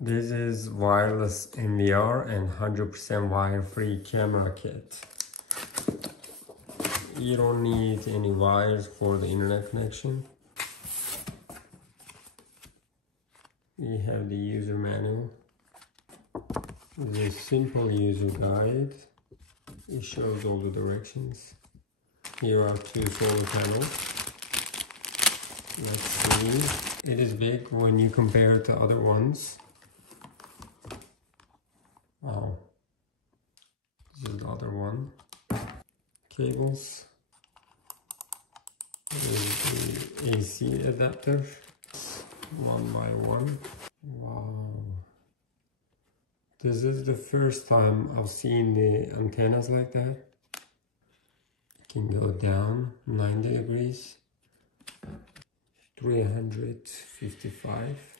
This is wireless NVR and 100% wire-free camera kit. You don't need any wires for the internet connection. We have the user manual. This is a simple user guide. It shows all the directions. Here are 2 solar panels. Let's see. It is big when you compare it to other ones. Wow. This is the other one. Cables. This is the AC adapter. 1 by 1. Wow. This is the first time I've seen the antennas like that. It can go down 90 degrees, 355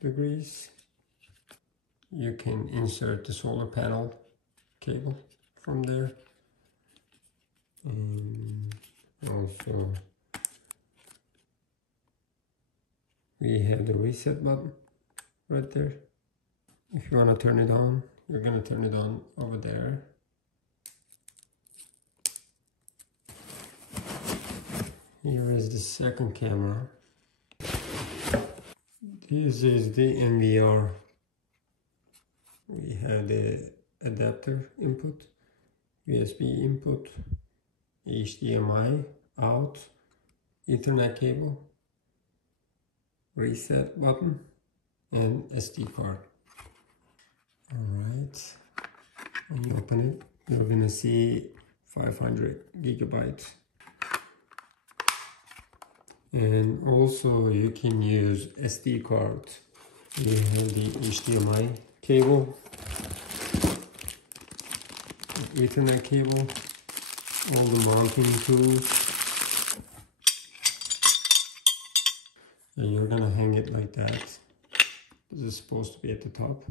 degrees. You can insert the solar panel cable from there. And also we have the reset button right there. If you want to turn it on, you're going to turn it on over there. Here is the second camera. This is the NVR. We have the adapter input, USB input, HDMI out, Ethernet cable, reset button, and SD card. Alright, when you open it, you're gonna see 500 gigabytes. And also you can use SD card. You have the HDMI cable, Ethernet cable, all the mounting tools. And you're gonna hang it like that. This is supposed to be at the top.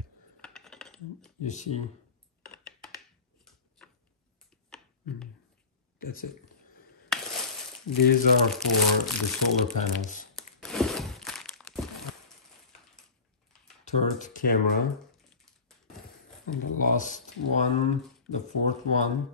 You see, that's it. These are for the solar panels. Third camera, and the last one, the fourth one,